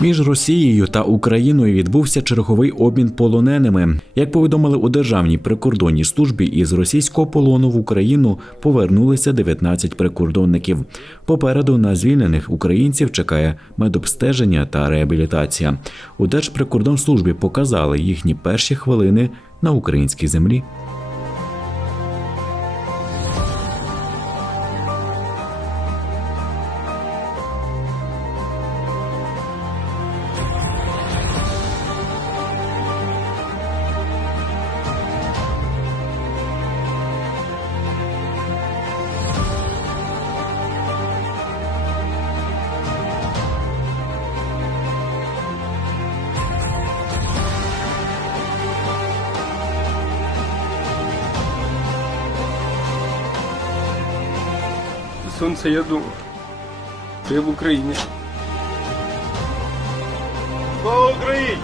Між Росією та Україною відбувся черговий обмін полоненими. Як повідомили у Державній прикордонній службі, із російського полону в Україну повернулися 19 прикордонників. Попереду на звільнених українців чекає медобстеження та реабілітація. У Держприкордонслужбі показали їхні перші хвилини на українській землі. Сонце я дома. Я в Україні. Слава Україні!